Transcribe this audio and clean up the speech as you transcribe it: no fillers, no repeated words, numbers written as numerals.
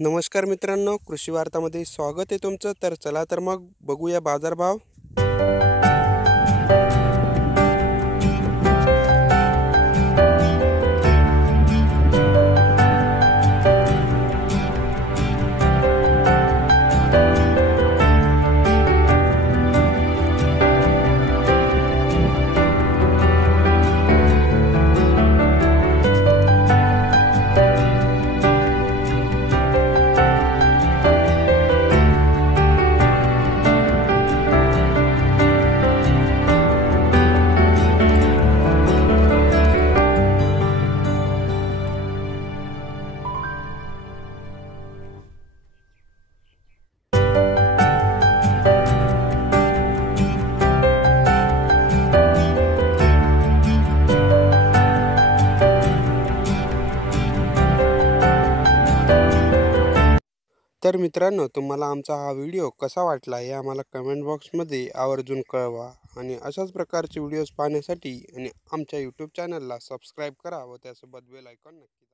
नमस्कार मित्रांनो, कृषी वार्तामध्ये स्वागत आहे तुमचं. तर चला तर मग बघूया बाजारभाव. तर मित्रांनो, तुम्हाला आमचा हा व्हिडिओ कसा वाटला हे आम्हाला कमेंट बॉक्समध्ये आवर्जून कळवा. आणि अशाच प्रकारचे व्हिडिओज पाहण्यासाठी आणि आमच्या यूट्यूब चॅनलला सबस्क्राईब करा व त्यासोबत बेल आयकॉन नक्की दाबा.